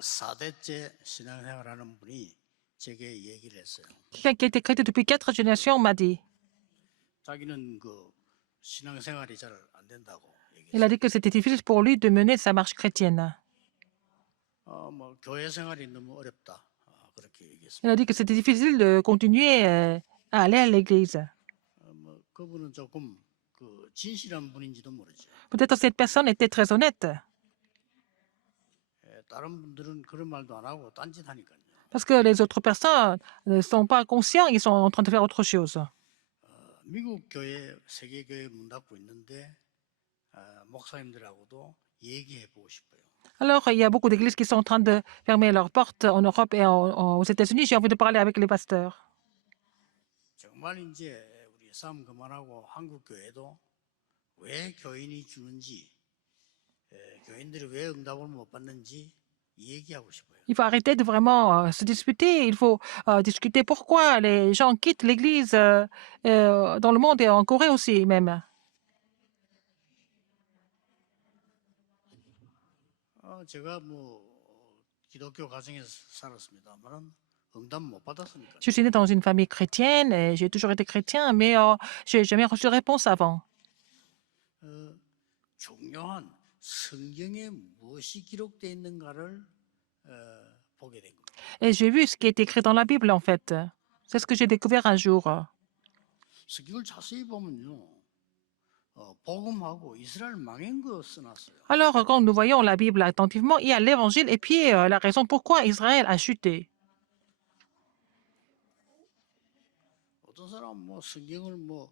4대째 신앙생활하는 분이 제게 얘기를 했어요. Quelqu'un qui a été chrétien depuis 4 générations m'a dit, 자기는 그 신앙생활이 잘 안 된다고 il a 얘기했어요. dit que c'était difficile pour lui de mener sa marche chrétienne. 뭐 교회 생활이 너무 어렵다. 그렇게 얘기했습니다. Il a dit que c'était difficile de continuer à aller à l'église. 뭐 그분은 조금 그 진실한 분인지도 모르죠. Peut-être cette personne était très honnête, 다른 분들은 그런 말도 안 하고 딴짓하니까요. parce que les autres personnes ne sont pas conscients, ils sont en train de faire autre chose. 미국 교회 세계 교회 문 닫고 있는데 목사님들하고도 얘기해 보고 싶어요. Alors, il y a beaucoup d'églises qui sont en train de fermer leurs portes en Europe et aux États-Unis. J'ai envie de parler avec les pasteurs. 정말 이제 우리 싸움 그만하고 한국 교회도 왜 교인이 주는지, 교인들이 왜 응답을 못 받는지 얘기하고 싶어요. Il faut arrêter de vraiment se disputer. Il faut discuter pourquoi les gens quittent l'église dans le monde et en Corée aussi même. 제가 뭐 기독교 가정에서 살았습니다만은 응답 못 받았으니까. Je suis né dans une famille chrétienne et j'ai toujours été chrétien, mais je n'ai jamais reçu de réponse avant. 중요한 성경에 무엇이 기록되어 있는가를 보게 된 겁니다. Et j'ai vu ce qui est écrit dans la Bible, en fait. C'est ce que j'ai découvert un jour. 성경을 자세히 보면요, 복음하고 이스라엘 망한 거 써놨어요. Alors, quand nous voyons la Bible attentivement, il y a l'évangile et puis la raison pourquoi Israël a chuté. 어떤 사람 뭐 성경을 뭐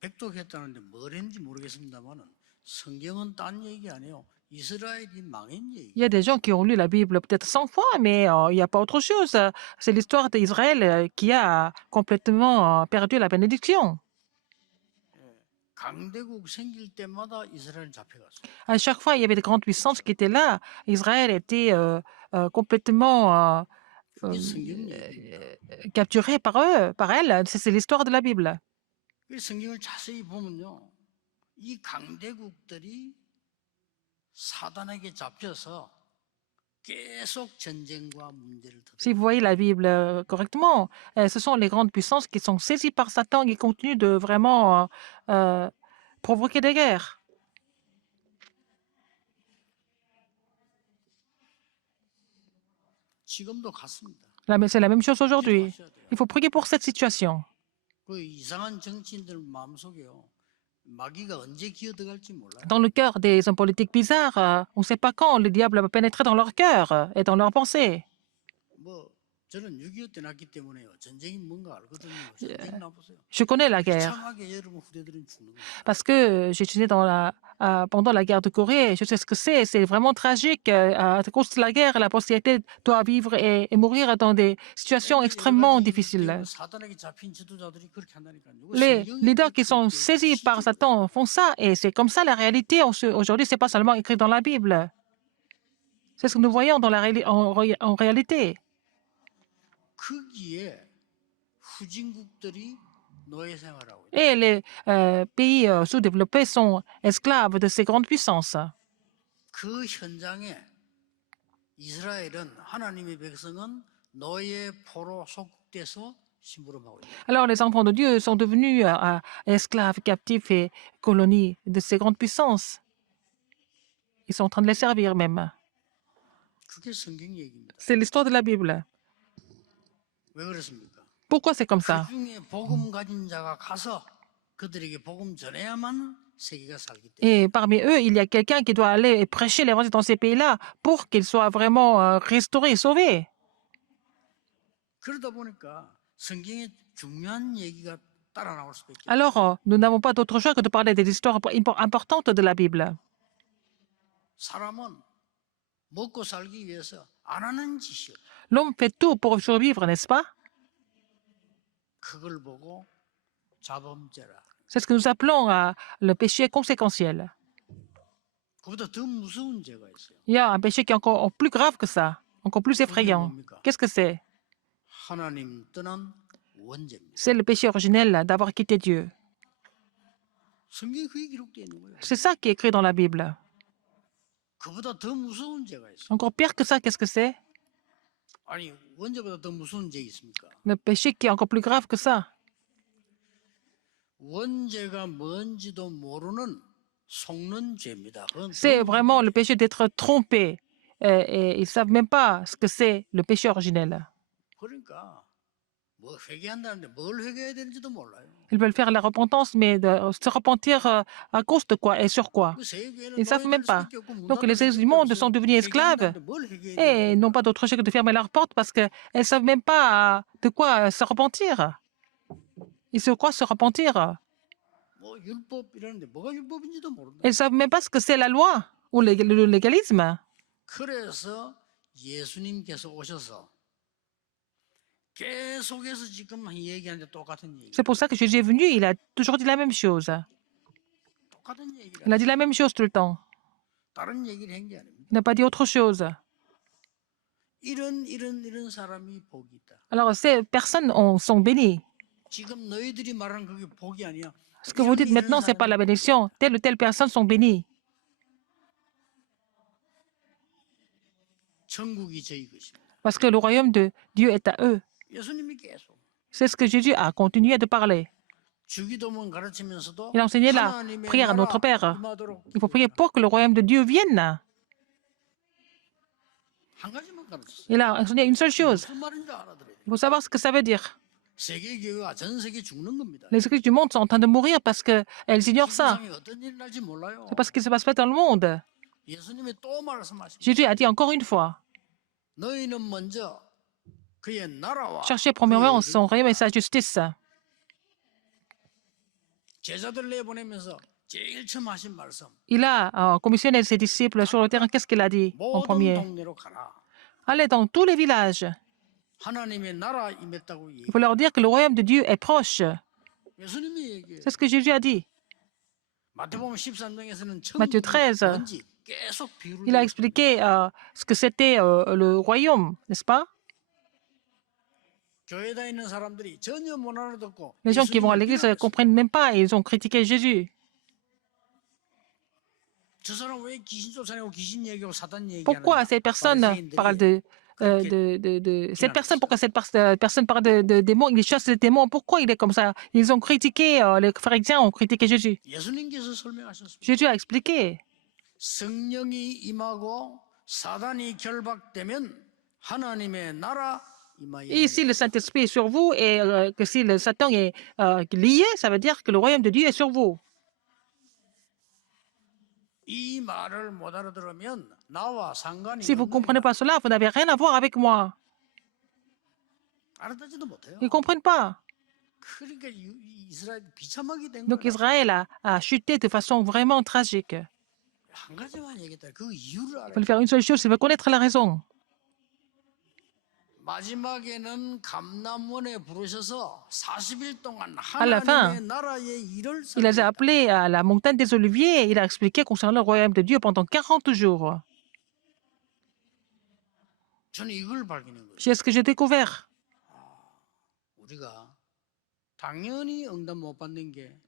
백독했다는데 뭘 했는지 모르겠습니다만은 성경은 딴 얘기 아니에요. 이스라엘이 망한 얘기. Il y a des gens qui ont lu la Bible peut-être 100 fois, mais il n'y a pas autre chose. C'est l'histoire d'Israël qui a complètement perdu la bénédiction. 강대국 생길 때마다 이스라엘 잡혀갔어요. À chaque fois, il y avait des grandes puissances qui étaient là. Israël était complètement 그게 성경 얘기입니다. capturé par eux, par elles. C'est l'histoire de la Bible. 그 성경을 자세히 보면요, 이 강대국들이 사단에게 잡혀서 계속 전쟁과 문제를 Si vous voyez la Bible correctement, ce sont les grandes puissances qui sont saisies par Satan qui continuent de vraiment provoquer des guerres. 지금도 같습니다. C'est la même chose aujourd'hui. Il faut prier pour cette situation. 그 이상한 정치인들 마음속에요, 마귀가 언제 기어들어갈지 몰라요. Dans le cœur des hommes politiques bizarres, on ne sait pas quand le diable va pénétrer dans leur cœur et dans leurs pensées. 뭐 저는 6.25 때 났기 때문에요, 전쟁이 뭔가 알거든요. 전쟁 나보세요. Je connais la guerre 참하게 여러분 후대들은 죽는 거예요. parce que j'ai étudié pendant la guerre de Corée. Je sais ce que c'est. C'est vraiment tragique. À cause de la guerre, la postérité doit vivre et mourir dans des situations extrêmement difficiles. 사단에게 잡힌 지도자들이 그렇게 한다니까요. Les leaders qui sont saisis par Satan font ça et c'est comme ça la réalité. Aujourd'hui, c'est pas seulement écrit dans la Bible. C'est ce que nous voyons dans en réalité. 거기에 후진국들이 노예 생활하고 있어요. Et les pays sous-développés sont esclaves de ces grandes puissances. 그 현장에 이스라엘은, 하나님의 백성은 노예 포로 속국돼서 심부름하고 있어요. Alors les enfants de Dieu sont devenus esclaves, captifs et colonies de ces grandes puissances. Ils sont en train de les servir même. 그게 성경 얘기입니다. C'est l'histoire de la Bible. 왜 그렇습니까? Pourquoi c'est comme ça? 그 중에 복음 가진 자가 가서 그들에게 복음 전해야만 세계가 살기 때문에. Et parmi eux, il y a quelqu'un qui doit aller et prêcher l'évangile dans ces pays-là pour qu'ils soient vraiment restaurés et sauvés. 그러다 보니까 성경에 중요한 얘기가 따라 나올 수밖에 없어요. Alors, nous n'avons pas d'autre choix que de parler des histoires importantes de la Bible. 사람은 먹고 살기 위해서 안 하는 짓이요. L'homme fait tout pour survivre, n'est-ce pas? 그걸 보고 자범죄라. C'est ce que nous appelons le péché conséquentiel. 그보다 더 무서운 죄가 있어요. Il y a un péché qui est encore plus grave que ça, encore plus effrayant. Qu'est-ce que c'est? 하나님 떠난 원죄입니다. C'est le péché originel d'avoir quitté Dieu. 성경에 그게 기록되어 있는 거예요. C'est ça qui est écrit dans la Bible. 그보다 더 무서운 죄가 있어요. Encore pire que ça, qu'est-ce que c'est? 아니 원죄보다 더 무서운 죄 있습니까? Le péché qui est encore plus grave que ça. 원죄가 뭔지도 모르는 속는 죄입니다. 그건 C'est 더 vraiment le péché d'être trompé. Et ils ne savent même pas ce que c'est le péché originel. 그러니까 뭐 회개한다는데 뭘 회개해야 되는지도 몰라요. Ils veulent faire la repentance, mais de se repentir à cause de quoi et sur quoi? 그 세계에는 Ils ne savent même 노예될 pas. 수밖에 없고 문 Donc 닫을 les ex du 수밖에 monde 없어요. sont devenus esclaves 회개한다는데 뭘 회개해야 et 되는지 n'ont pas d'autre choix que de fermer leurs portes parce qu'elles ne savent même pas de quoi se repentir. Ils se quoi se repentir? 뭐 율법이라는데 뭐가 율법인지도 모른다. Elles ne savent même pas ce que c'est la loi ou le légalisme. 그래서 예수님께서 오셔서 계속해서 지금 얘기하는데 똑같은 얘기. C'est pour ça que Jésus est venu, il a toujours dit la même chose. 똑같은 얘기를. Il a dit la même chose tout le temps. 다른 얘기를 한 게 아닙니다. Il n'a pas dit autre chose. 이런 사람이 복이 있다. Alors ces personnes sont bénies. 지금 너희들이 말하는 그게 복이 아니야. Ce que vous dites maintenant, ce n'est pas la bénédiction. Telle ou telle personne sont bénies. 천국이 저희 것입니다. Parce que le royaume de Dieu est à eux. 예수님이 계속 C'est ce que Jésus a continué de parler. 주기도문 가르치면서도 Il a enseigné la 하나님의 prière à notre 나라 Père. 임하도록 Il faut prier pour que le royaume de Dieu vienne. 한 가지만 가르쳤어요. Il a enseigné une seule chose. 무슨 말인지 알아들어야 돼요. Il faut savoir ce que ça veut dire. 세계 교회가 전 세계 죽는 겁니다. Les églises du monde sont en train de mourir parce qu'elles ignorent ça. 세상에 어떤 일이 날지 몰라요. C'est parce qu'il se passe pas dans le monde. 예수님이 또 말씀하십니다. Jésus a dit encore une fois, 너희는 먼저 그의 나라와 cherchez premièrement 그의 son royaume et sa justice. 제자들 내보내면서 제일 처음 하신 말씀. Il a commissionné ses disciples sur le terrain. Qu'est-ce qu'il a dit en 모든 premier? 동네로 가라. Allez dans tous les villages. 하나님의 나라 임했다고 얘기. Il faut leur dire que le royaume de Dieu est proche. 예수님이 얘기해요. C'est ce que Jésus a dit. 마태복음 13장에서는 Matthieu 13. 뭔지 계속 비유를 Il a 들었어요. expliqué ce que c'était le royaume, n'est-ce pas? 교회 다니는 사람들이 전혀 못 알아듣고 Les gens qui vont à l'église ne comprennent même pas et ils ont critiqué Jésus. 저 사람 왜 귀신 쫓아내고 귀신 얘기하고 사단 얘기하는 Pourquoi ces personnes parlent cette personne, pourquoi cette personne parle de démons, il chasse les démons, pourquoi il est comme ça? Ils ont critiqué, les pharisiens ont critiqué Jésus. 예수님께서 설명하셨습니다. Jésus a expliqué. 성령이 임하고 사단이 결박되면 하나님의 나라 임하여. Et si le Saint-Esprit est sur vous et que si le Satan est lié, ça veut dire que le royaume de Dieu est sur vous. 이 말을 못 알아들으면 나와 상관이 Si vous ne 없는 comprenez pas cela, vous n'avez rien à voir avec moi. 알아듣지도 못해요. Ils ne comprennent pas. 그러니까 이스라엘 비참하게 된 Donc 거예요. Israël a chuté de façon vraiment tragique. 한 가지만 얘기했다. 그 이유를 Il 알아야 faut faire une seule chose, il faut connaître la raison. 마지막에는 감람원에 부르셔서 40일 동안 À la fin, 하나님의 나라의 일을 Il les a 설명했다. appelés à la montagne des Oliviers et il a expliqué concernant le royaume de Dieu pendant 40 jours. 저는 이걸 발견한 거예요. C'est ce que j'ai découvert. 우리가 당연히 응답 못 받는 게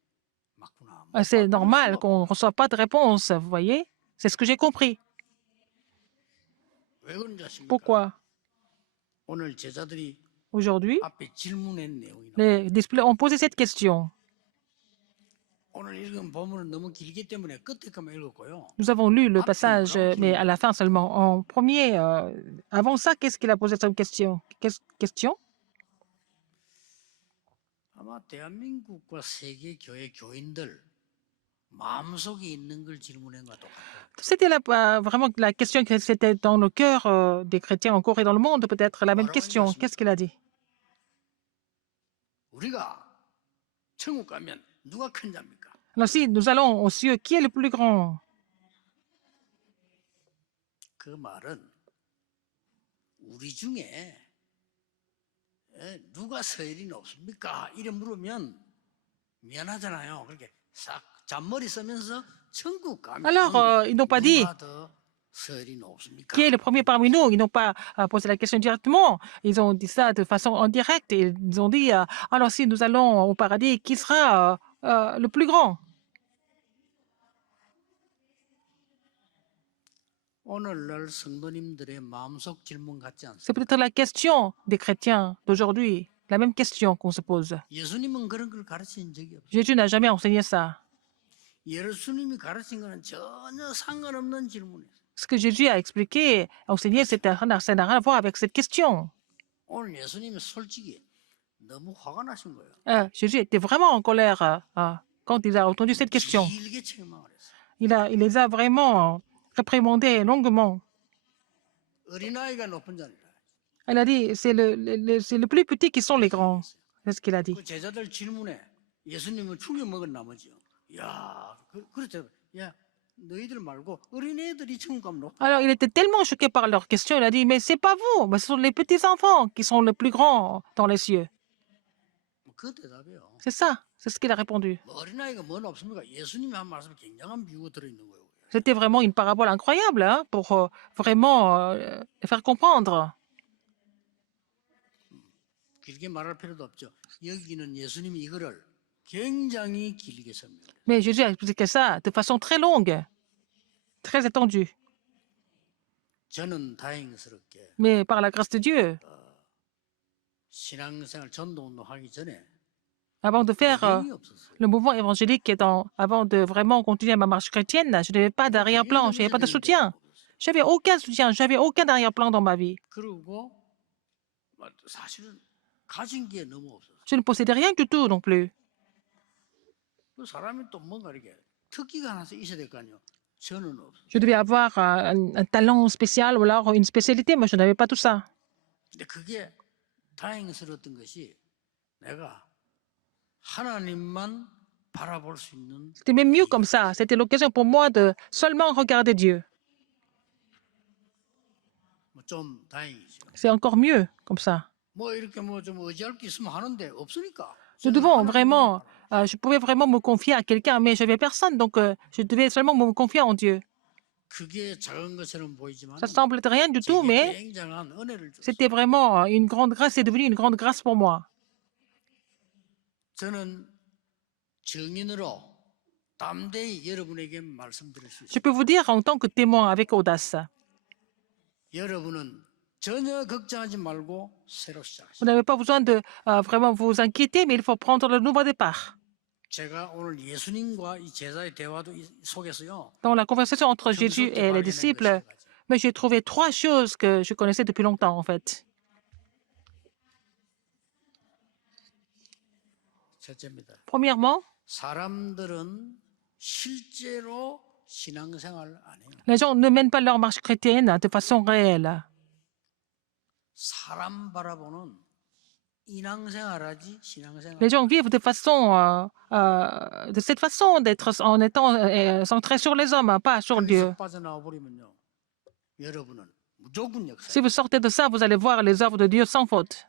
맞구나. C'est normal qu'on ne reçoive pas de réponse, vous voyez? C'est ce que j'ai compris. 왜 그런지 아십니까? Pourquoi? 오늘 제자들이 Aujourd'hui, 앞에 질문한 내용이 les disciples ont posé cette question. 오늘 읽은 본문은 너무 길기 때문에 끝에 것만 읽었고요. Nous avons lu le passage, mais à la fin seulement. En premier, avant ça, qu'est-ce qu'il a posé comme question? Question? 아마 대한민국과 세계 교회 교인들 마음속에 있는 걸 질문한 것과 똑같아요. C'était vraiment la question que c'était dans le cœur des chrétiens en Corée et dans le monde, peut-être la même question. Qu'est-ce qu'il a dit? 우리가 천국 가면 누가 큰 자입니까? Alors si nous allons aux cieux, qui est le plus grand? 그 말은 우리 중에 누가 서열이 높습니까? 이래 물으면 미안하잖아요. 그렇게 싹 잔머리 쓰면서 천국 가면 Alors, ils n'ont pas dit 누가 더 서열이 높습니까? qui est le premier parmi nous. Ils n'ont pas posé la question directement. Ils ont dit ça de façon indirecte. Ils ont dit, alors si nous allons au paradis, qui sera le plus grand? 오늘날 성도님들의 마음속 질문 같지 C'est 않습니까? peut-être la question des chrétiens d'aujourd'hui, la même question qu'on se pose. 예수님은 그런 걸 가르친 적이 없어요. Jésus n'a jamais enseigné ça. 예수님이 가르친 거는 전혀 상관없는 질문이에요. Ce que Jésus a expliqué, enseigné, ça n'a rien à voir avec cette question. 오늘 예수님이 솔직히 너무 화가 나신 거예요. Jésus était vraiment en colère quand il a entendu cette question. 길게 책망을 했어요. Il les a vraiment réprimandés longuement. 어린아이가 높은 자니라. Il a dit, c'est le plus petit qui sont les grands. C'est ce qu'il a dit. 그 제자들 질문에 예수님은 충격 먹은 나머지요. 야, 그렇죠. 야, 너희들 말고 어린애들이 천국 가면 높아. Alors, il était tellement choqué par leur question, il a dit, mais c'est pas vous, mais ce sont les petits-enfants qui sont les plus grands dans les cieux. 그 대답이요. C'est ça, c'est ce qu'il a répondu. 뭐 어린아이가 뭔 없습니까? 예수님이 한 말씀에 굉장한 비유가 들어있는 거예요. C'était vraiment une parabole incroyable hein, pour vraiment faire comprendre. 길게 말할 필요도 없죠. 여기는 예수님이 이거를 굉장히 길게 설명해요. Mais Jésus a expliqué ça de façon très longue, très étendue. 저는 다행스럽게 Mais par la grâce de Dieu, 신앙생활 전도운동 하기 전에 avant de faire 배경이 없었어요. le mouvement évangélique, avant de vraiment continuer ma marche chrétienne, je n'avais pas d'arrière-plan, je n'avais pas de soutien. Je n'avais aucun soutien, je n'avais aucun arrière-plan dans ma vie. 그리고 사실은 가진 게 너무 없었어요. Je ne possédais rien du tout non plus. 그 사람이 또 뭔가 이렇게 특기가 하나씩 있어야 될 거 아니에요. 저는 없어요. Je devais avoir un talent spécial ou alors une spécialité, mais je n'avais pas tout ça. 근데 그게 다행스러웠던 것이 내가 하나님만 바라볼 수 있는 C'était même mieux comme ça. C'était l'occasion pour moi de seulement regarder Dieu. 좀 다행이죠. C'est encore mieux comme ça. 뭐 이렇게 뭐 좀 의지할 게 있으면 하는데 없으니까. Nous devons vraiment, je pouvais vraiment me confier à quelqu'un, mais je n'avais personne, donc je devais seulement me confier en Dieu. 그게 작은 것처럼 보이지만 Ça semble être rien du tout, 제게 mais 굉장한 은혜를 줬어요. c'était vraiment une grande grâce, c'est devenu une grande grâce pour moi. 저는 증인으로 담대히 여러분에게 말씀드릴 수 Je 있습니다. peux vous dire en tant que témoin avec audace, 여러분은 전혀 걱정하지 말고 새로 시작하십시오. vous n'avez pas besoin de vraiment vous inquiéter, mais il faut prendre le nouveau départ. 제가 오늘 예수님과 이 제자의 대화도 속에서요. Dans la conversation entre Jésus et les disciples, mais j'ai trouvé trois choses que je connaissais depuis longtemps en fait. 첫째입니다. Premièrement, 사람들은 실제로 신앙생활을 안 해요. les gens ne mènent pas leur marche chrétienne de façon réelle. 사람 바라보는 인앙생활하지 신앙생활. Les gens vivent de cette façon d'être en étant centrés sur les hommes, pas sur Dieu. 여기서 빠져나와 버리면요. 여러분은 무조건 역사. Si vous sortez de ça, vous allez voir les œuvres de Dieu sans faute.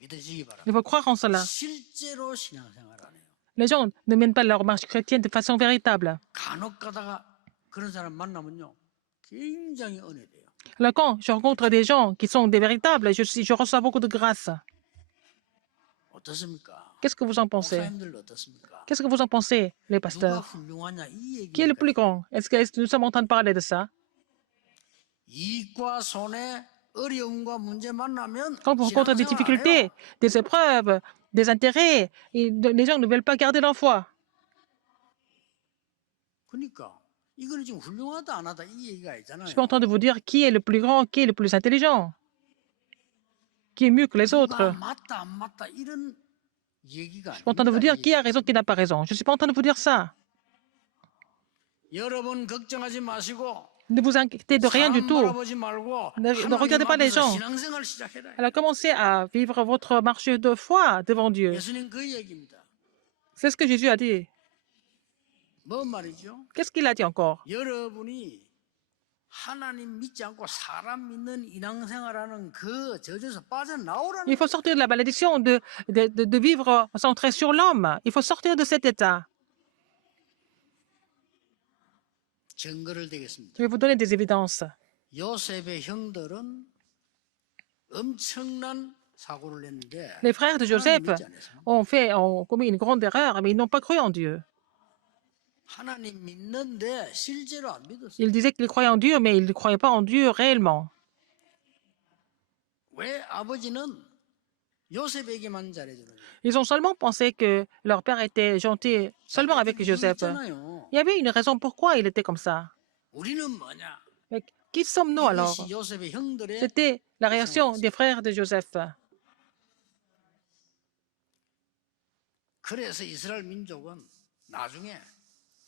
믿으시기 바랍니다. Il faut croire en cela. 실제로 신앙생활 안 해요. Les gens ne mènent pas leur marche chrétienne de façon véritable. 간혹 가다가 그런 사람 만나면요. 굉장히 은혜돼요. Alors quand je rencontre des gens qui sont des véritables, je reçois beaucoup de grâce. 어떻습니까? Qu'est-ce que vous en pensez? 목사님들 어떻습니까? Qu'est-ce que vous en pensez, les 누가 pasteurs? 훌륭하냐 이 Qui est le 얘기입니다. plus grand? Est-ce que nous sommes en train de parler de ça? 이익과 손해, 어려움과 문제 만나면 Quand vous rencontrez des 신앙생활 안 difficultés, 해요. des épreuves, des intérêts, les gens ne veulent pas garder leur foi. 그러니까 이거는 지금 훌륭하다 안 하다 이 얘기가 Je 있잖아요. suis pas en train de vous dire qui est le plus grand, qui est le plus intelligent, qui est mieux que les 누가 autres. 맞다 안 맞다 이런 얘기가 Je suis pas en train de vous 아닙니다. dire qui a raison, qui n'a pas raison. Je ne suis pas en train de vous dire ça. 여러분 걱정하지 마시고 Ne vous inquiétez de rien du 사람 tout. 바라보지 말고 Ne 하나님 regardez pas les 앞에서 gens. 신앙생활 시작해라. Alors commencez à vivre votre marche de foi devant Dieu. 예수님 그 얘기입니다. C'est ce que Jésus a dit. 뭔 말이죠? Qu'est-ce qu'il a dit encore? 여러분이 하나님 믿지 않고 사람 믿는 인앙생활하는 그 저주에서 빠져나오라는 Il faut sortir de la malédiction de vivre centré sur l'homme. Il faut sortir de cet état. 증거를 대겠습니다. Je vais vous donner des évidences. 요셉의 형들은 엄청난 사고를 냈는데 Les frères de 하나님 Joseph 믿지 않았어요. ont commis une grande erreur, mais ils n'ont pas cru en Dieu. 하나님 믿는데 실제로 안 믿었어요. Ils disaient qu'ils croyaient en Dieu, mais ils ne croyaient pas en Dieu réellement. 왜 아버지는 요셉에게만 잘해주느냐? Ils ont seulement pensé que leur père était gentil seulement avec 자기한테 이유 Joseph. 있잖아요. Il y avait une raison pourquoi il était comme ça. 우리는 뭐냐? Mais qui sommes-nous alors? 이것이 요셉의 형들의 C'était la réaction des frères de Joseph. 그래서 이스라엘 민족은 나중에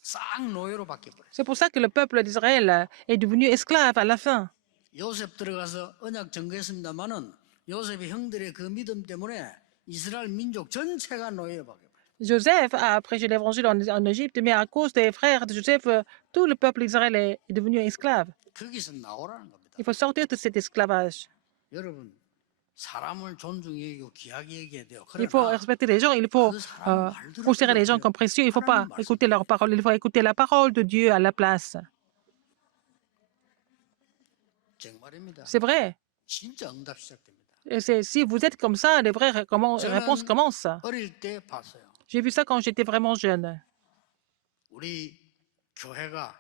싹 노예로 바뀌어버려요. C'est pour ça que le peuple d'Israël est devenu esclave à la fin. 요셉 들어가서 언약 증거했습니다마는 요셉의 형들의 그 믿음 때문에 이스라엘 민족 전체가 노예로 바뀌어버려요. Joseph a prêché l'évangile en Égypte, mais à cause des frères de Joseph, tout le peuple d'Israël est devenu esclave. 거기서 나오라는 겁니다. Il faut sortir de cet esclavage. 여러분 사람을 존중히 여기고 귀하게 여겨야 돼요. Il faut 그러나 respecter les gens, il faut 그 사람 말 considérer les gens 들어야 comme précieux. Il ne faut pas 하나님 말씀. écouter leurs paroles, il faut écouter la parole de Dieu à la place. 정말입니다. C'est vrai. 진짜 응답 시작됩니다. Et si vous êtes comme ça, les vraies réponses 저는 commencent. 어릴 때 봤어요. J'ai vu ça quand j'étais vraiment jeune. 우리 교회가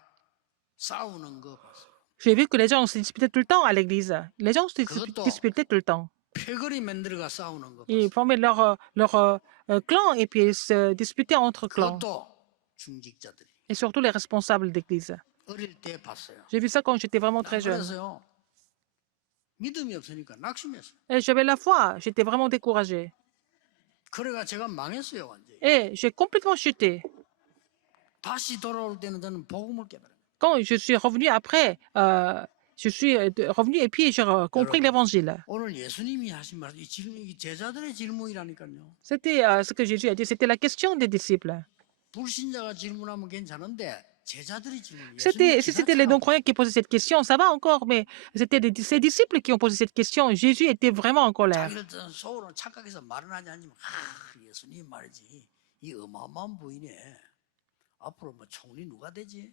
싸우는 거 봤어요. J'ai vu que les gens se disputaient tout le temps à l'église. Les gens se 그것도 disputaient tout le temps. 패거리 만들어가 싸우는 거 Ils 봤어요. formaient leur clan et puis ils se disputaient entre clans. 그것도 중직자들이 Et surtout les responsables d'église. 어릴 때 봤어요. J'ai vu ça quand j'étais vraiment 난 très jeune. 그래서요 믿음이 없으니까 낙심했어요. Et j'avais la foi, j'étais vraiment découragé. 그래가 제가 망했어요 완전히. Et j'ai complètement chuté. 다시 돌아올 때는 저는 복음을 깨달아요. Quand je suis revenu après, je suis revenu et puis j'ai compris l'évangile. 오늘 예수님이 하신 말, 이 질문, 이 제자들의 질문이라니까요. C'était ce que Jésus a dit, c'était la question des disciples. 불신자가 질문하면 괜찮은데 제자들이 질문. Si c'était les non-croyants qui posaient cette question, ça va encore, mais c'était ces disciples qui ont posé cette question. Jésus était vraiment en colère. 자기들 속으로 착각해서 말은 하지 않지만 예수님 말이지 이 어마어마한 부인에 앞으로 뭐 총리 누가 되지?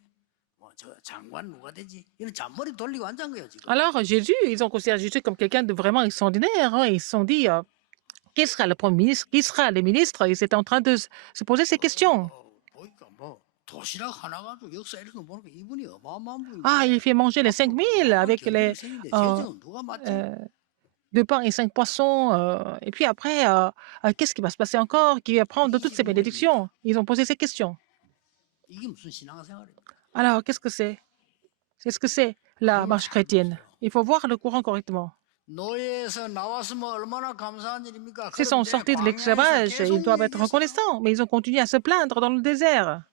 뭐 저 장관 누가 되지? 이런 잔머리 돌리고 앉은 거예요 지금. Alors Jésus, ils ont considéré Jésus comme quelqu'un de vraiment extraordinaire. Hein. Ils se sont dit, qui sera le premier ministre? Qui sera les ministres? Ils étaient en train de se poser ces questions. 보니까 뭐 도시락 하나 가지고 역사 이런 거 보니까 이분이 어마어마한 분이. Ah, il fait manger les 5000 avec les 누가 맞지? 2 pains et 5 poissons. Et puis après, qu'est-ce qui va se passer encore? Qui va prendre toutes ces bénédictions? Ils ont posé ces questions. 이게 무슨 신앙생활이에요? Alors, qu'est-ce que c'est? C'est ce que c'est la marche chrétienne. Il faut voir le courant correctement. 노예에서 나왔으면 얼마나 감사한 일입니까? S'ils sont sortis de l'esclavage, ils doivent être reconnaissants, mais ils ont continué à se plaindre dans le désert.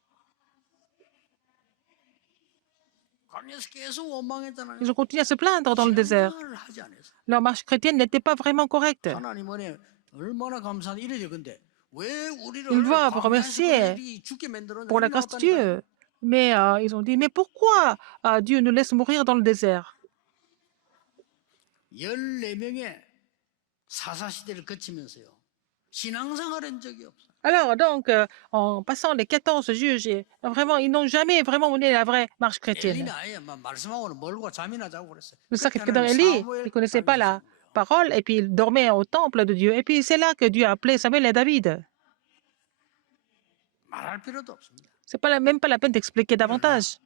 광야에서 계속 원망했잖아요. Ils ont continué à se plaindre dans le désert. 신앙생활을 하지 않았어요. Leur marche chrétienne n'était pas vraiment correcte. 하나님 은혜 얼마나 감사한 일이죠. 근데 왜 우리를 Ils doivent 광야에서 remercier 그들이 죽게 만들었냐? Pour la grâce de Dieu. Mais ils ont dit, mais pourquoi Dieu nous laisse mourir dans le désert? 14명의 사사 시대를 거치면서요. 신앙생활한 적이 없어요. Alors, donc, en passant les 14 juges, vraiment, ils n'ont jamais vraiment mené la vraie marche chrétienne. 엘리는 아예 막 말씀하고는 멀고 잠이나 자고 그랬어요. Le sacrificateur Élie, il ne connaissait pas la parole, et puis il dormait au temple de Dieu. Et puis c'est là que Dieu a appelé Samuel et David. 말할 필요도 없습니다. C'est pas même pas la peine d'expliquer davantage.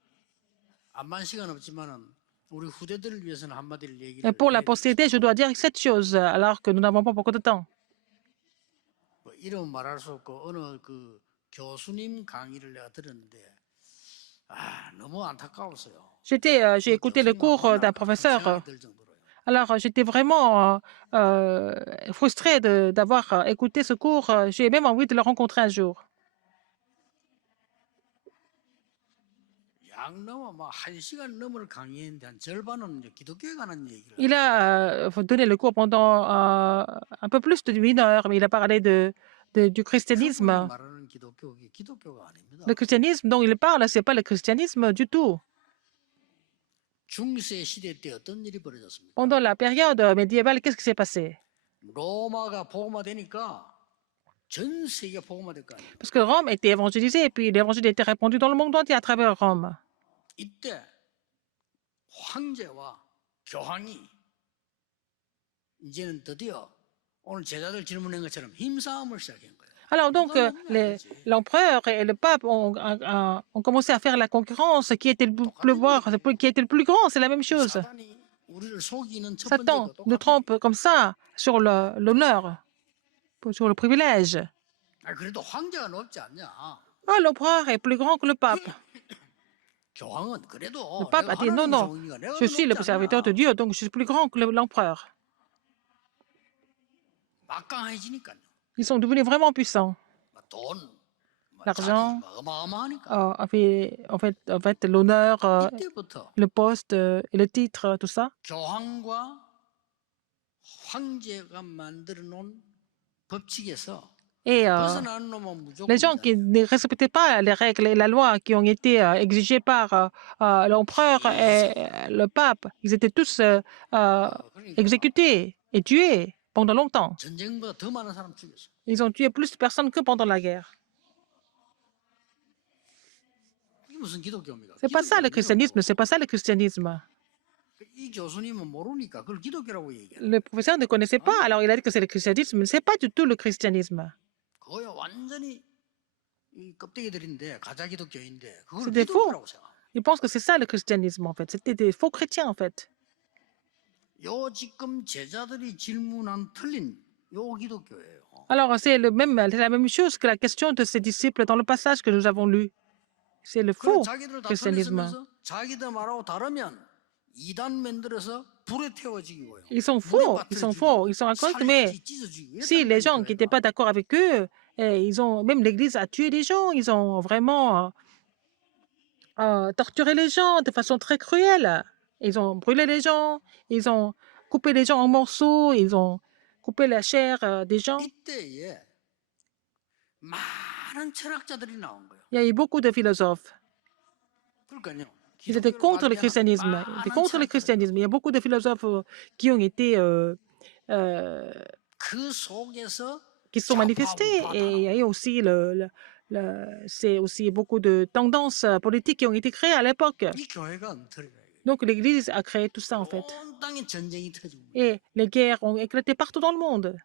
암만 시간 없지만은 우리 후대들을 위해서는 한마디를 Et 얘기를 pour la 해야 돼요. postérité, je dois dire cette chose, alors que nous n'avons pas beaucoup de temps. 뭐 이름 말할 수 없고 어느 그 교수님 강의를 내가 들었는데 너무 안타까웠어요. J'ai écouté le cours d'un professeur. 생각이 들 정도로요. Alors, j'étais vraiment frustrée d'avoir écouté ce cours. J'ai même envie de le rencontrer un jour. 양 넘어 막 1시간 넘을 강의했는데 한 절반은 이제 기독교에 관한 얘기를. Il a donné le cours pendant un peu plus d'1 heure, mais il a parlé du 그분이 christianisme. 말하는 기독교가 아닙니다. Le christianisme dont il parle, ce n'est pas le christianisme du tout. 중세 시대 때 어떤 일이 벌어졌습니까? Pendant la période médiévale, qu'est-ce qui s'est passé? 로마가 복음화되니까 전 세계가 복음화될 거 아니에요. Parce que Rome était évangélisée et puis l'évangile était répandu dans le monde entier à travers Rome. 이때 황제와 교황이 이제는 드디어 오늘 제자들 질문한 것처럼 힘싸움을 시작한 거예요. Alors donc, 누가 먹냐 이거지. l'empereur et le pape ont commencé à faire la concurrence. Qui était le plus 똑같은 fort, 얘기예요. qui était le plus grand, c'est la même 이 chose. 사단이 우리를 속이는 첫 Satan 번째가 nous 똑같은 얘기예요. trompe comme ça sur l'honneur, sur le privilège. 아, 그래도 황제가 높지 않냐. Ah, l'empereur est plus grand que le pape. 교황은 Le 그래도 pape 내가 a dit non, 하나님 non, 종이니까 내가 je 더 suis le 높지 serviteur de 않냐. Dieu, donc je suis plus grand que l'empereur. 막강해지니까요. Ils sont devenus vraiment puissants. 돈, 자기 L'argent, 어마어마하니까. en fait, l'honneur, 이때부터 le poste et le titre, tout ça. 교황과 황제가 만들어 놓은 법칙에서 Et 벗어나는 놈은 무조건 les gens qui ne respectaient pas les règles et la loi qui ont été exigées par l'empereur et le pape, ils étaient tous 그러니까 exécutés et tués pendant longtemps. 전쟁보다 더 많은 사람 죽였어. Ils ont tué plus de personnes que pendant la guerre. 이게 무슨 기독교입니까? C'est pas ça le christianisme, c'est pas ça le christianisme. 이 교수님은 모르니까 그걸 기독교라고 얘기해. Le professeur ne connaissait pas, alors il a dit que c'est le christianisme, mais c'est pas du tout le christianisme. 그거야 완전히 이 껍데기들인데 가짜 기독교인데 그걸 C'est des faux. 기독교라고 생각. Ils pensent que c'est ça le christianisme en fait. C'était des faux chrétiens en fait. 요 지금 제자들이 질문한 틀린 요 기독교예요. Alors c'est la même chose que la question de ses disciples dans le passage que nous avons lu. C'est le 그래 faux 자기들 다 christianisme. 틀렸으면서 자기들 말하고 다르면 이단 만들어서 불에 태워 죽이고요. Ils sont 물에 faux, 빠뜨려 ils sont 죽이고, faux, ils sont incorrects, mais 살이 찢어 죽이고 si les gens qui n'étaient pas d'accord avec eux, ils ont même l'Église a tué des gens, ils ont vraiment torturé les gens de façon très cruelle. Ils ont brûlé les gens, ils ont coupé les gens en morceaux, ils ont coupé la chair des gens. 이때에 많은 철학자들이 나온 거예요. Il y a eu beaucoup de philosophes. 그러니까요. Ils étaient contre le christianisme. Ils étaient contre le christianisme. Il y a beaucoup de philosophes qui ont été 그 속에서 qui se sont manifestés. Et il y a eu aussi c'est aussi beaucoup de tendances politiques qui ont été créées à l'époque. 이 교회가 엉터리라. Donc l'Église a créé tout ça en fait. 온 땅에 전쟁이 터지고. Et les guerres ont éclaté partout dans le monde.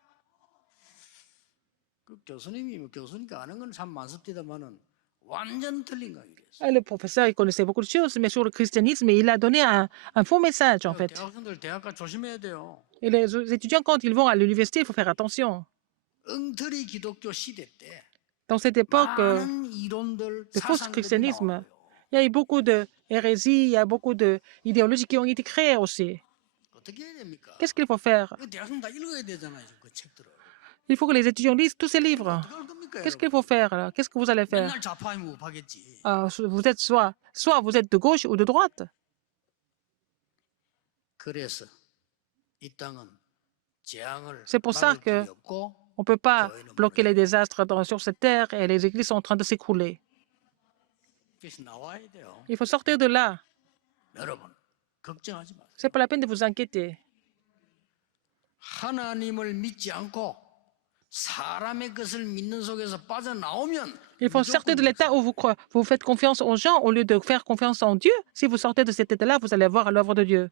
그 교수님이 교수니까 아는 건 참 많습니다만은 완전 틀린 강의를 했어요. Et le professeur, il connaissait beaucoup de choses, mais sur le christianisme, il a donné un faux message en fait. 대학생들 대학가 조심해야 돼요. Et les étudiants, quand ils vont à l'université, il faut faire attention. 엉터리 기독교 시대 때 Dans cette époque 많은 이론들, de faux 사상들이 christianisme, 나와요. il y a eu beaucoup de hérésies, il y a beaucoup d'idéologies qui ont été créées aussi. 어떻게 해야 됩니까? Qu'est-ce qu'il faut faire? 그 대학생 다 읽어야 되잖아요, 그 책들을. Il faut que les étudiants lisent tous ces livres. 어떻게 할 겁니까? Qu'est-ce qu'il faut faire là? Qu'est-ce que vous allez faire? 맨날 좌파이면 우파겠지. Vous êtes soit vous êtes de gauche ou de droite. 그래서 이 땅은 재앙을 C'est pour ça 막을 que 길이 없고 on ne peut pas bloquer les désastres sur cette terre et les églises sont en train de s'écrouler. 그래서 나와야 돼요. Il faut sortir de là. 여러분, 걱정하지 마세요. C'est pas la peine de vous inquiéter. 하나님을 믿지 않고 사람의 것을 믿는 속에서 빠져나오면 Il faut sortir de l'état où vous faites confiance aux gens au lieu de faire confiance en Dieu. Si vous sortez de cet état-là, vous allez voir l'œuvre de Dieu.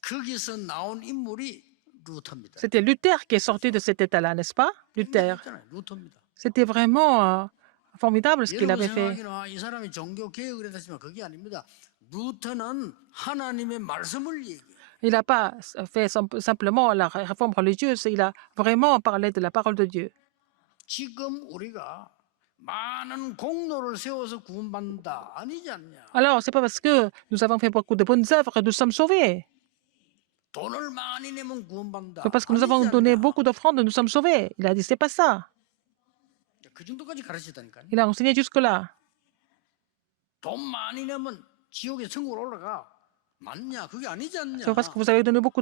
거기서 나온 인물이 루터입니다. C'était Luther qui est sorti de cet état-là, n'est-ce pas? Luther. 루터입니다. C'était vraiment formidable ce qu'il 여러분 avait fait. 생각하기는 이 사람이 종교 개혁을 했지만 그게 아닙니다. 루터는 하나님의 말씀을 얘기해요. Il n'a pas fait simplement la réforme religieuse, il a vraiment parlé de la parole de Dieu. 지금 우리가 많은 공로를 세워서 구원받는다 아니지 않냐? Alors, c'est pas parce que nous avons fait beaucoup de bonnes œuvres que nous sommes sauvés. 돈을 많이 내면 구원받는다. C'est parce que nous avons donné beaucoup d'offrandes que nous sommes sauvés. Il a dit, c'est pas ça. 그 정도까지 가르치다니까요. Il a enseigné jusque-là. 돈 많이 내면 지옥에 천국으로 올라가. 맞냐? 그게 아니지 않냐? C'est parce que vous avez donné beaucoup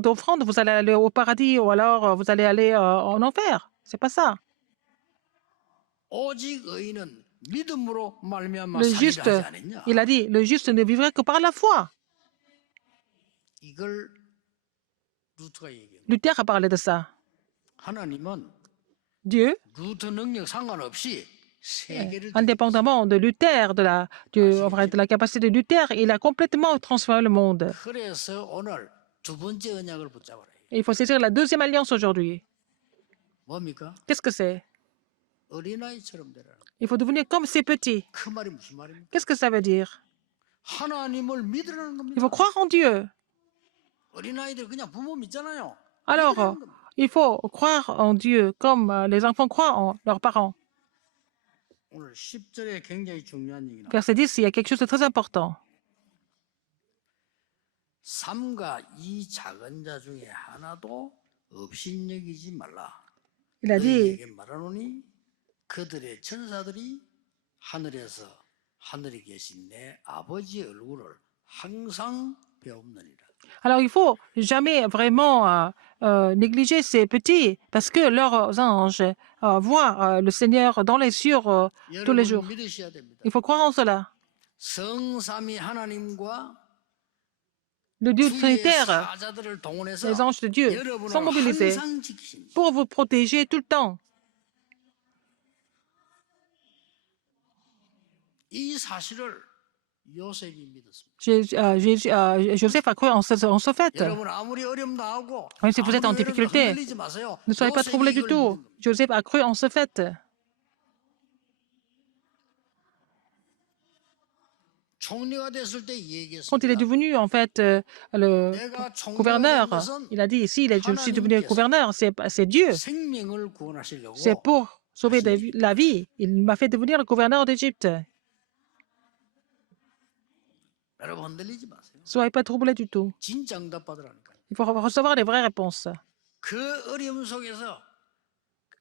d'offrandes, vous allez aller au paradis ou alors vous allez aller en enfer. C'est pas ça. 오직 의인은 믿음으로 말미암아 Le 살리라 juste, 하지 않았냐? il a dit, le juste ne vivrait que par la foi. 이걸 루터가 얘기해요. Luther a parlé de ça. 하나님은 Dieu, 루터 능력 상관없이 세계를 indépendamment de Luther, de la capacité de Luther, il a complètement transformé le monde. 그래서 오늘 두 번째 언약을 붙잡아라. Et il faut saisir la deuxième alliance aujourd'hui. 뭡니까? Qu'est-ce que c'est? 어린아이처럼 되라. Il faut devenir comme ces petits. 그 말이 무슨 말입니까? Qu'est-ce que ça veut dire? 하나님을 믿으라는 Il faut 겁니다. croire en Dieu. 어린아이들 그냥 부모 믿잖아요. Alors, 믿으라는 겁니다. il faut croire en Dieu comme les enfants croient en leurs parents. 오늘 10절에 굉장히 중요한 얘기 나와요. Verset 10, il y a quelque chose de très important. 삼가 이 작은 자 중에 하나도 업신여기지 말라. Il a dit, 너희에게 말하노니 그들의 천사들이 하늘에서 하늘에 계신 내 아버지의 얼굴을 항상 배움느니라. alors il faut jamais vraiment négliger ces petits parce que leurs anges voient le Seigneur dans les cieux tous les 여러분 jours. 믿으셔야 됩니다. Il faut croire en cela. 성삼위 하나님과 Le Dieu 주의 trinitaire, 사자들을 동원해서 les anges de Dieu sont 여러분을 mobilisés 항상 지키십니다. pour vous protéger tout le temps. 이 사실을 요셉이 믿었습니다. Joseph a cru en ce fait. 여러분 아무리 어려움 당하고 Même si vous êtes en 아무리 외로워도 difficulté, 흔들리지 마세요. ne soyez pas 요셉이 troublés du 이걸 tout. 믿은 겁니다. Joseph a cru en ce fait. 총리가 됐을 때 Quand il est 얘기했습니다. devenu en fait le 내가 총리가 된 gouverneur, 것은 il a dit ici, je suis devenu gouverneur, c'est Dieu. 생명을 구원하시려고 C'est pour sauver la vie. Il m'a fait devenir le gouverneur d'Égypte. 여러분 흔들리지 마세요. Soyez pas troublés du tout. 진짜 응답 받으라니까요. Il faut recevoir les vraies réponses. 그 어려움 속에서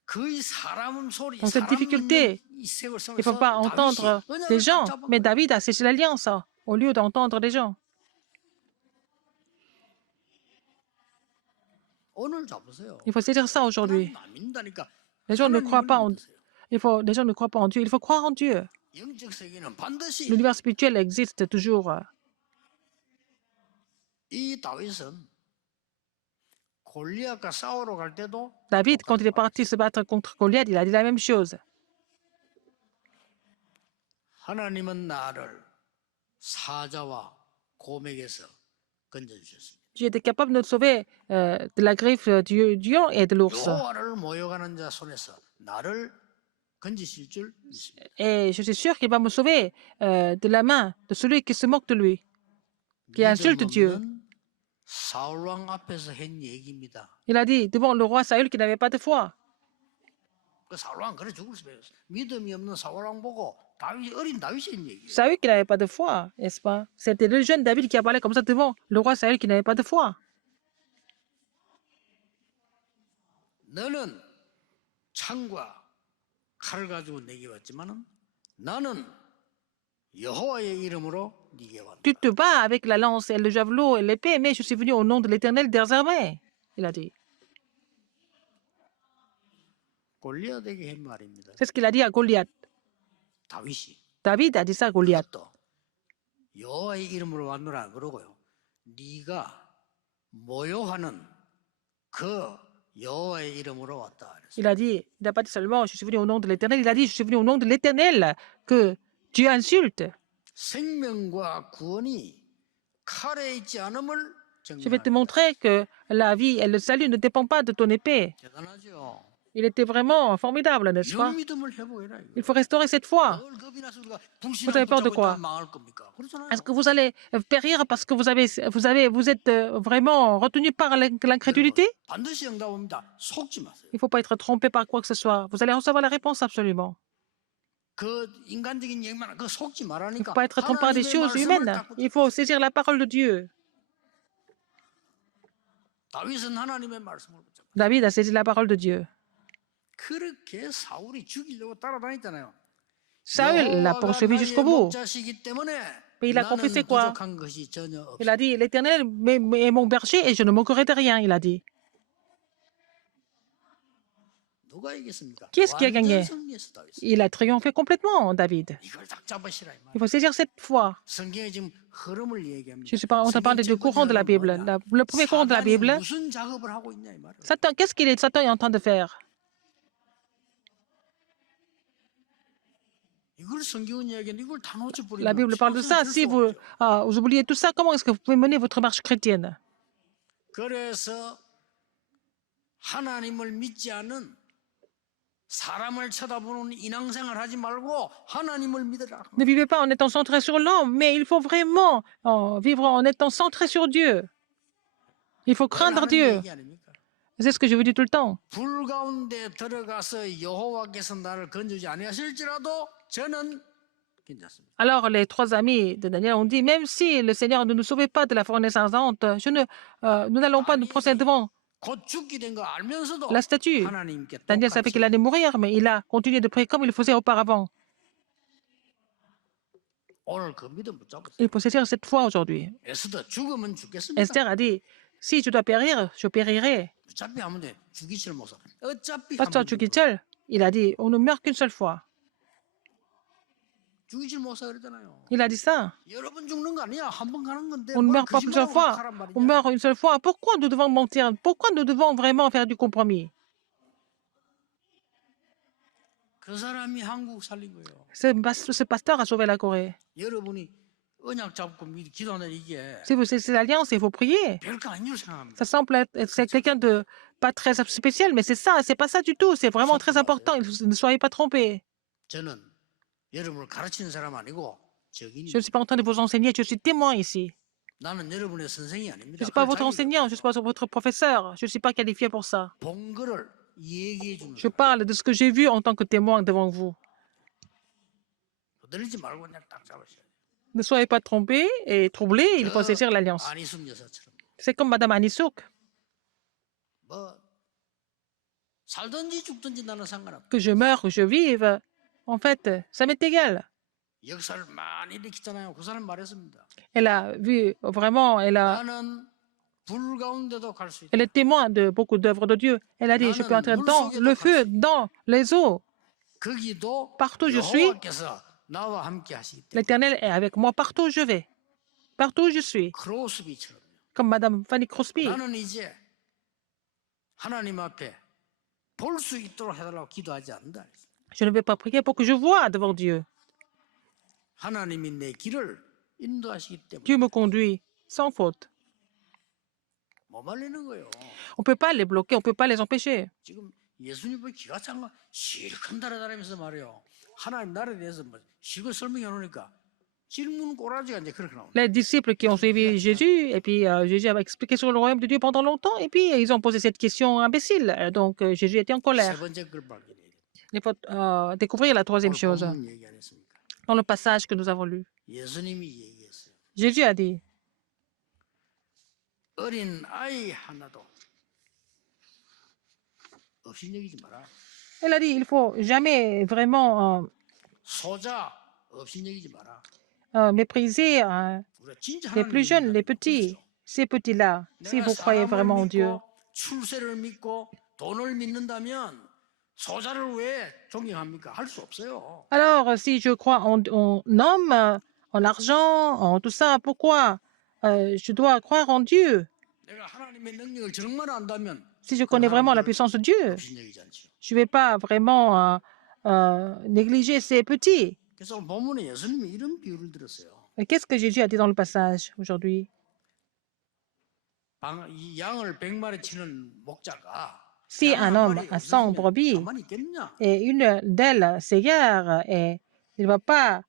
거의 사람 소리, Dans cette 사람 difficulté, 있는 이 세월 Il ne 속에서 faut pas entendre 다윗이 des 언약을 gens, 딱 잡은 mais 거예요. David a séché l'alliance au lieu d'entendre des gens. 오늘 잡으세요. Il faut saisir ça aujourd'hui. 하나님 안 믿는다니까. Les gens ne 하나님을 croient pas en, 믿으세요. les gens ne croient pas en Dieu. Il faut croire en Dieu. 영적 세계는 반드시 L'univers spirituel existe toujours. 이 다윗은 골리앗과 싸우러 갈 때도 David, quand il est parti se battre contre Goliath, il a dit la même chose. 하나님은 나를 사자와 곰에게서 건져주셨습니다. Dieu était capable de nous sauver de la griffe du lion et de l'ours. 여호와를 모욕하는 자 손에서 나를 건지실 줄 믿습니다. Et je suis sûr qu'il va me sauver de la main de celui qui se moque de lui, qui 믿음 insulte Dieu. 없는 사울 왕 앞에서 한 얘기입니다. Il a dit devant le roi Saül qui n'avait pas de foi. 그 사울 왕 그래 죽을 수밖에 없어요. 믿음이 없는 사울 왕 보고 다윗이 어린 다윗이 한 얘기예요. Saül qui n'avait pas de foi, n'est-ce pas? C'était le jeune David qui a parlé comme ça devant le roi Saül qui n'avait pas de foi. 너는 창과 칼을 가지고 내게 왔지만은 나는 여호와의 이름으로 네게 왔다. Tu te bats avec la lance et le javelot et l'épée, mais je suis venu au nom de l'Éternel des armées. Il a dit. 골리앗에게 한 말입니다. C'est ce qu'il a dit à Goliath. 다윗이 David a dit ça à Goliath. 또 여호와의 이름으로 왔노라 그러고요. 네가 모욕하는 그 여호와의 이름으로 왔다. 그랬어요. Il a dit, il n'a pas dit seulement je suis venu au nom de l'Éternel, il a dit je suis venu au nom de l'Éternel que Dieu insulte. 생명과 구원이 칼에 있지 않음을 Je vais te 증명합니다. montrer que la vie et le salut ne dépendent pas de ton épée. 대단하죠. Il était vraiment formidable, n'est-ce pas? 이런 믿음을 회복해라. 이거. Il faut restaurer cette foi. 늘 겁이 나서 우리가 Vous 불신을 avez peur de 붙잡고 quoi? 있다면 망할 겁니까? 그렇잖아요. Est-ce que vous allez périr parce que vous êtes vraiment retenu par l'incrédulité? 반드시 응답합니다. 속지 마세요. Il ne faut pas être trompé par quoi que ce soit. Vous allez recevoir la réponse absolument. 그 인간적인 얘기만 그 속지 Il ne 말라니까. faut pas être trompé par des 하나님의 choses 말씀을 humaines. 딱 붙잡고. Il faut saisir la parole de Dieu. 다윗은 하나님의 말씀을 붙잡고 David a saisi la parole de Dieu. 그렇게 사울이 죽이려고 따라다녔잖아요. Saül l'a poursuivi jusqu'au bout. 목자시기 때문에 Mais il a 나는 confessé quoi? 부족한 것이 전혀 Il 없어. a dit, l'Éternel est mon berger et je ne manquerai de rien, il a dit. 누가 이겼습니까? Qui est-ce qui a gagné? 완전 승리했어, 다윗은. Il a triomphé complètement, David. 이걸 딱 잡으시라 이 말. Il faut saisir cette foi. 성경에 지금 흐름을 얘기합니다. Je suis pas en train de parler du courant de la Bible. Le premier courant de la 사단이 Bible, 무슨 작업을 하고 있냐 이 말이에요. Satan, qu'est-ce qu'il est Satan est en train de faire? 이걸 성경은 이야기하는데 이걸 다 놓쳐버리면 La Bible parle de ça. Si vous oubliez tout ça, comment est-ce que vous pouvez mener votre marche chrétienne? 그래서 하나님을 믿지 않은 사람을 쳐다보는 인왕생활 하지 말고 하나님을 믿으라. Ne vivez pas en étant centré sur l'homme, mais il faut vraiment vivre en étant centré sur Dieu. Il faut 늘 craindre 하는 Dieu. 얘기 아닙니까? C'est ce que je vous dis tout le temps. 불 가운데 들어가서 여호와께서 나를 건지지 아니하실지라도 저는 괜찮습니다. Alors les trois amis de Daniel ont dit, même si le Seigneur ne nous sauvait pas de la fournaise ardente, nous n'allons pas nous procéder devant 곧 죽게 된 거 알면서도 la statue. 하나님께 Daniel savait 똑같이 qu'il allait mourir, mais il a continué de prier comme il le faisait auparavant. 오늘 그 믿음 붙잡았어요. Il faut saisir cette foi aujourd'hui. 에스더 죽으면 죽겠습니다. Esther a dit, si je dois périr, je périrai. 어차피 하면 돼. 죽이실 목사. 어차피 Pasteur 하면 돼. Chukichel, il a dit, on ne meurt qu'une seule fois. 죽이실 목사 그러잖아요. Il a dit ça. 여러 번 죽는 거 아니야. 한 번 가는 건데. On ne 뭘 meurt pas plusieurs 거짓말하고 fois. 하란 말이냐. On meurt une seule fois. Pourquoi nous devons mentir? Pourquoi nous devons vraiment faire du compromis? 그 사람이 한국 살린 거예요. Ce pasteur a sauvé la Corée. 여러분이 언약 잡고 기도하는 이게 Si vous saisissez l'alliance et vous priez, 별거 아닌 줄 생각합니다. ça semble être c'est quelqu'un de pas très spécial, mais c'est ça, c'est pas ça du tout. C'est vraiment très important. Ne soyez pas trompés. 저는 여러분을 가르치는 사람 아니고 적인이. Je ne suis pas en train de vous enseigner, je suis témoin ici. 나는 여러분의 선생이 Je 아닙니다. ne suis pas votre enseignant, je ne suis pas votre professeur. Je ne suis pas qualifié pour ça. 본 거를 얘기해 주는 Je 거예요. parle de ce que j'ai vu en tant que témoin devant vous. 들리지 말고 그냥 딱 잡으셔야 돼요. Ne soyez pas trompés et troublés, il faut saisir l'alliance. 안희숙 여사처럼 C'est comme Madame Anissouk, 뭐 살든지 죽든지 나는 상관없다. que je meure, que je vive. En fait, ça m'est égal. 역사를 많이 일으켰잖아요. 그 사람 말했습니다. Elle a vu vraiment, 나는 불 가운데도 갈 수 있다. elle est témoin de beaucoup d'œuvres de Dieu. Elle a dit, je peux entrer dans le feu, dans les eaux. 거기도 Partout où je suis, 여호와께서 나와 함께 하시기 때문에 l'Éternel est avec moi partout où je vais. Partout où je suis. 크로스비처럼 Comme Madame Fanny Crosby. 나는 이제 하나님 앞에 볼 수 있도록 해달라고 기도하지 않는다. Je ne vais pas prier pour que je voie devant Dieu. 하나님이 내 길을 인도하시기 때문에 Dieu me conduit sans faute. 못 말리는 거예요. On ne peut pas les bloquer, on ne peut pas les empêcher. 지금 예수님의 기가 찬 거 실컷 달아다니면서 말이에요. 하나님 나라에 대해서 뭐 실컷 설명해 놓으니까 질문 꼬라지가 이제 그렇게 나옵니다. Les disciples qui ont suivi Jésus, et puis Jésus avait expliqué sur le royaume de Dieu pendant longtemps, et puis ils ont posé cette question imbécile. Donc Jésus était en 세 colère. 번째 걸 발견해야 돼요. Il faut découvrir la troisième 오늘 chose 본문 얘기 안 했습니까? dans le passage que nous avons lu. 예수님이 얘기했어요. Jésus a dit, 어린 아이 하나도 없인 여기지 마라. elle a dit, il faut jamais vraiment 소자 없인 여기지 마라. mépriser 우리가 진짜 les plus jeunes, les petits, ces petits-là, si vous croyez vraiment en Dieu. 출세를 믿고 돈을 믿는다면 소자를 왜 존경합니까? 할 수 없어요. Alors, si je crois en homme, en argent, en tout ça, pourquoi je dois croire en Dieu? 내가 하나님의 능력을 정말 안다면 Si je connais vraiment la puissance de Dieu, 없인 여기지 않죠. je ne vais pas vraiment négliger ces petits. 그래서 오늘 본문에 예수님이 이런 비유를 들었어요. Et qu'est-ce que Jésus a dit dans le passage aujourd'hui? 이 양을 100마리 치는 목자가 Si 양 un 한 homme 마리 a 100 없어지면 brebis 가만히 있겠느냐? et une d'elles s'égare, et il ne va pas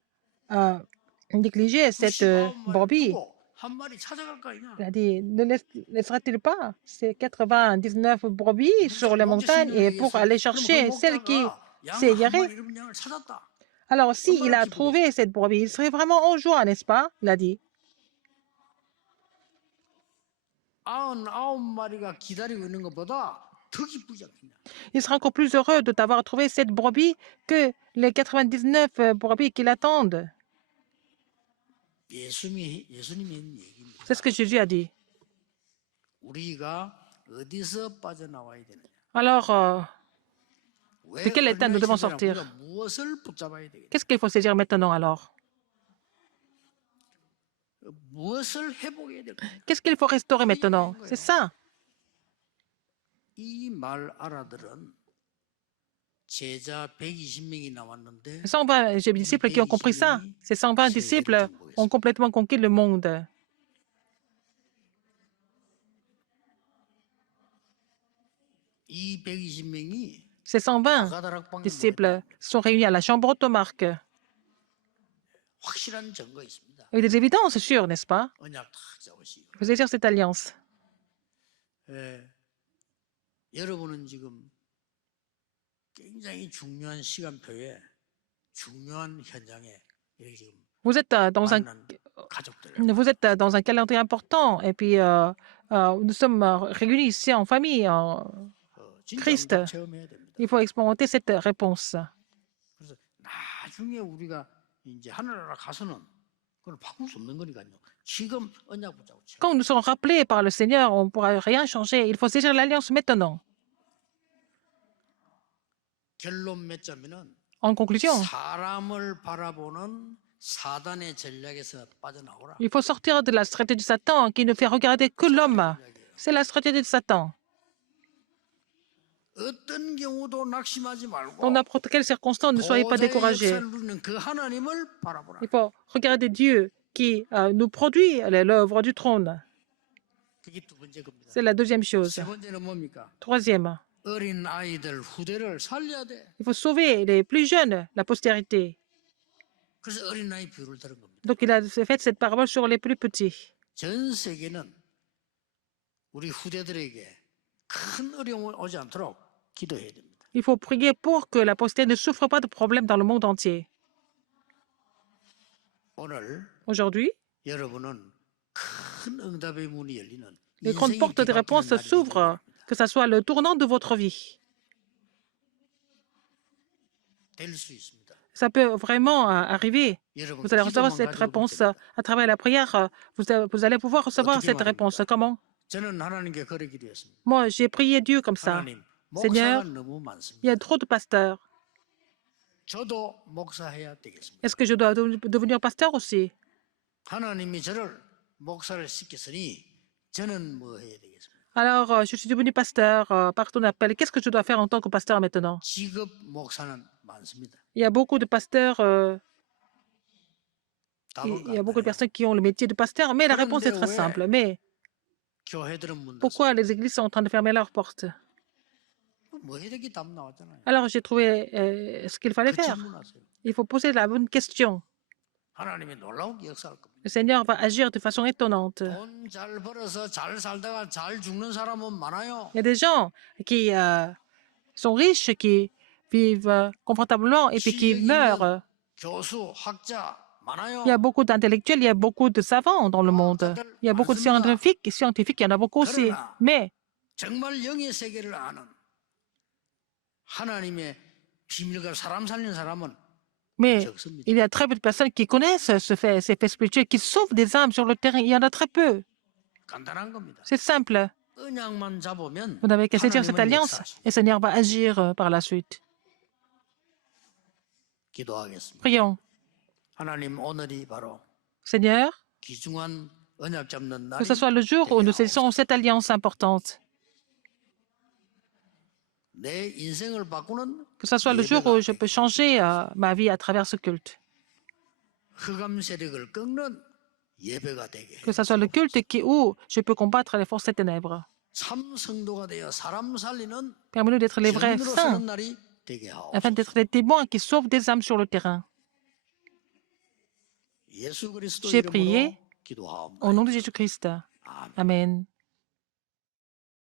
négliger cette 99마리 brebis. 두고 한 마리 찾아갈 거 아니냐? Il a dit, ne laissera-t-il pas ces 99 brebis sur les montagnes et pour aller chercher celle qui s'est égarée? 양을 찾았다. Alors, s'il a trouvé cette brebis, il serait vraiment en joie, n'est-ce pas? Il a dit. 99마리가 기다리고 있는 것보다 더 기쁘지 않겠냐? Il sera encore plus heureux de t'avoir trouvé cette brebis que les 99 brebis qui l'attendent. 예수님이 한 얘기입니다. C'est ce que Jésus a dit. 우리가 어디서 빠져나와야 되느냐? Alors, 왜 de quel état nous devons 어린아이 sortir? 우리가 무엇을 붙잡아야 되겠냐? Qu'est-ce qu'il faut saisir maintenant alors? 무엇을 회복해야 될까? Qu'est-ce qu'il faut restaurer maintenant? C'est ça. 이 말 알아들은 제자 120명이 나왔는데 120 disciples qui ont compris ça. Ces 120 disciples ont complètement conquis le monde. 이 120명이 Ces 120 마가다락방에 disciples sont réunis à la chambre haute aux marques. 확실한 증거 있습니다. Avec des évidences sûres, n'est-ce pas? 언약 탁 잡으시고. Vous allez dire cette alliance. 예, 여러분은 지금 굉장히 중요한 시간표에 중요한 현장에 이렇게 지금 Vous êtes dans un 만난 가족들. Vous êtes dans un calendrier important et puis nous sommes réunis ici en famille, en 진짜 Christ. 응답 체험해야 됩니다. Il faut expérimenter cette réponse. 그래서 나중에 우리가 이제 하늘나라 가서는 그걸 바꿀 수 없는 거니까요. 지금 언약 붙잡고 체험. Quand nous serons rappelés par le Seigneur, on ne pourra rien changer. Il faut saisir l'alliance maintenant. 결론 맺자면은 En conclusion, 사람을 바라보는 사단의 전략에서 빠져나오라. il faut sortir de la stratégie de Satan qui ne fait regarder que l'homme. C'est la stratégie de Satan. 어떤 경우도 낙심하지 말고 Dans n'importe quelle circonstance, ne soyez pas 보좌의 découragés. 역사를 누리는 그 하나님을 바라보라. Il faut regarder Dieu qui nous produit l'œuvre du trône. 그게 두 번째 겁니다. C'est la deuxième chose. 세 번째는 뭡니까? Troisième, 어린 아이들 후대를 살려야 돼. il faut sauver les plus jeunes, la postérité. 그래서 어린 아이 비유를 들은 겁니다. Donc il a fait cette parabole sur les plus petits. 전 세계는 우리 후대들에게 큰 어려움이 오지 않도록 기도해야 됩니다. Il faut prier pour que la postérité ne souffre pas de problèmes dans le monde entier. 오늘 Aujourd'hui, 여러분은 큰 응답의 문이 열리는 les grandes 인생의 portes de 기막히는 réponse 날이 s'ouvrent, que ce soit le tournant de votre vie. 될 수 있습니다. Ça peut vraiment arriver. 여러분 Vous allez recevoir 기도만 cette 가져도 réponse 됩니다. à travers la prière. Vous allez pouvoir recevoir 어떻게 cette 말합니까? réponse. Comment? 저는 하나님께 그래 기도했습니다. Moi, j'ai prié Dieu comme ça. 하나님, Seigneur, 목사가 너무 많습니다. il y a trop de pasteurs. 저도 목사해야 되겠습니다. Est-ce que je dois devenir pasteur aussi? 하나님이 저를 목사를 시켰으니 저는 뭐 해야 되겠습니까? Alors, je suis devenu pasteur par ton appel. Qu'est-ce que je dois faire en tant que pasteur maintenant? 직업 목사는 많습니다. Il y a beaucoup de pasteurs, 답은 il y a beaucoup de 간단해요. personnes qui ont le métier de pasteur, mais la réponse est très 그런데 왜 simple. Mais 교회들은 문 닫습니다. pourquoi les églises sont en train de fermer leurs portes? 뭐 해야 되기 답 나왔잖아요. Alors, j'ai trouvé ce qu'il fallait 그 faire. 질문하세요. Il faut poser la bonne question. 하나님이 놀라운 역사할 겁니다. Le Seigneur va agir de façon étonnante. 돈 잘 벌어서 잘 살다가 잘 죽는 사람은 많아요. Il y a des gens qui sont riches, qui vivent confortablement et puis qui 실력 meurent. 있는 교수, 학자 많아요. Il y a beaucoup d'intellectuels, il y a beaucoup de savants dans le monde. Il y a beaucoup de scientifiques, il y en a beaucoup aussi. Mais 정말 영의 세계를 아는 하나님의 비밀과 사람 살리는 사람은 적습니다. il y a très peu de personnes qui connaissent ces faits spirituels, qui sauvent des âmes sur le terrain. Il y en a très peu. 간단한 겁니다. C'est simple. 언약만 잡으면 Vous n'avez qu'à saisir cette 하나님은 alliance 역사하십니다. et le Seigneur va agir par la suite. 기도하겠습니다. Prions. 하나님 오늘이 바로 Seigneur, 귀중한 언약 잡는 que ce 날이 soit le jour où nous saisissons cette alliance importante, 내 인생을 바꾸는 que ce soit le jour où je peux changer ma vie à travers ce culte, 흑암 세력을 꺾는 예배가 되게 해. que ce soit le culte où je peux combattre les forces des ténèbres. 참 성도가 되어 사람 살리는 Permets-nous d'être les vrais 증인으로 saints, 서는 날이 되게 하옵소서. afin d'être des témoins qui sauvent des âmes sur le terrain. 예수 그리스도 J'ai 이름으로 prié 기도하옵나이다. au nom de Jésus-Christ. 아멘. Amen.